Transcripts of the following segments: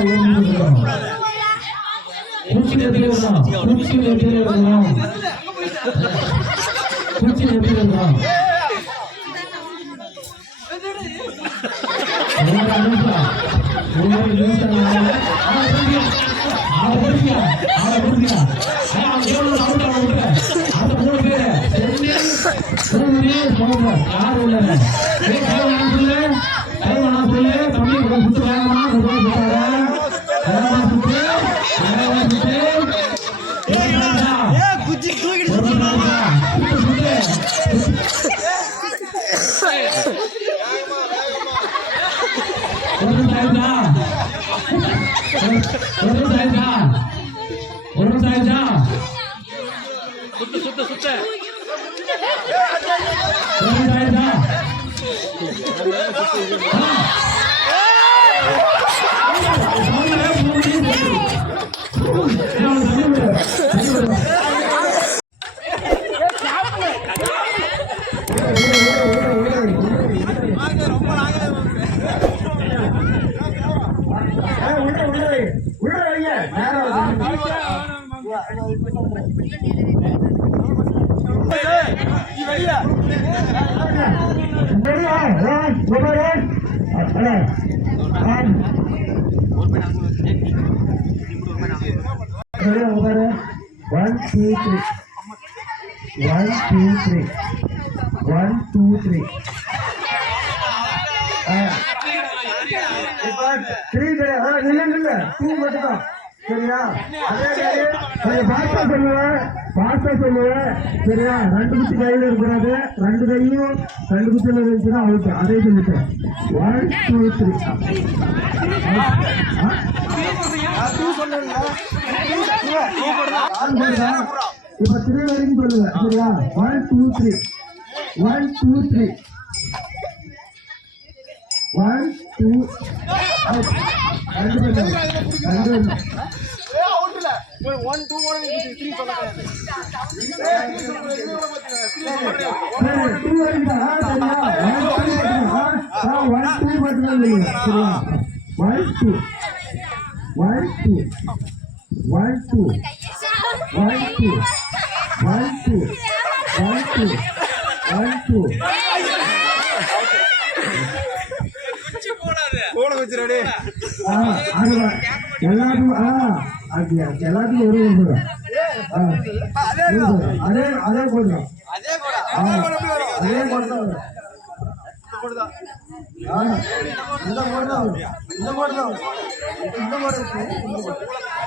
해드려라. 공식 해드려라. 공식 해드려라. 오늘 인사. 오늘 인사. 아, 버리야. 아, 버리야. 아, 버리야. 아, 이걸로 나온다, 오늘. 아, 버리야. 됐네. 그러네, 정말. 아, 올라가. 내 가요 안 볼래? 가요 안 볼래? 담임, 그럼 붙어 가요. 오른 살자 오른 살자 오른 살자 숫자 숫자 숫자 오른 살자 하나 One, two, three. One, two, three. One, two, three. Three இல்ல இல்ல two மட்டும் சரியா? பாஸ்டா சொல்லுவேன் பாஸ்டா சொல்லுவேன் சரியா? ரெண்டு குச்சி கையில இருக்கிறது ரெண்டு கையும் ரெண்டு குச்சியில இருந்துச்சுன்னா அவுட். அதே சொல்லிட்டேன். ஒன் டூ த்ரீ இப்ப த்ரீ வரைக்கும் சொல்லுவேன் சரியா one two three one two three one two ரெண்டு பேர் one two one two one two one two one two one two one two one two போன வச்சு ரெடி ஆ, அது எல்லாத்துக்கும் ஆ, அது எல்லாத்துக்கும் ஒரு ஒரு அதே அதே போதும் அதே கூட அதே இந்த போட்டு தான் இந்த போட்டு தான் இந்த போட்டு இருக்கு.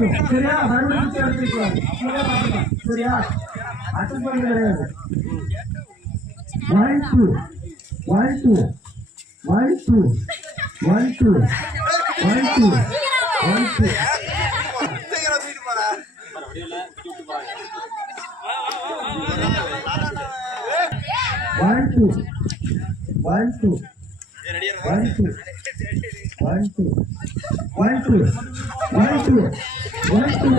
அங்க சரியா மறுபடியும் குச்சி எடுத்துக்கலாம் சரியா அட்டன் பண்ண கிடையாது one two one two one two one two one two one two சீக்கிரம் தூக்கிட்டு போறா ஒன் டூ ஒன் டூ ரெடியா one two one two one two one two one two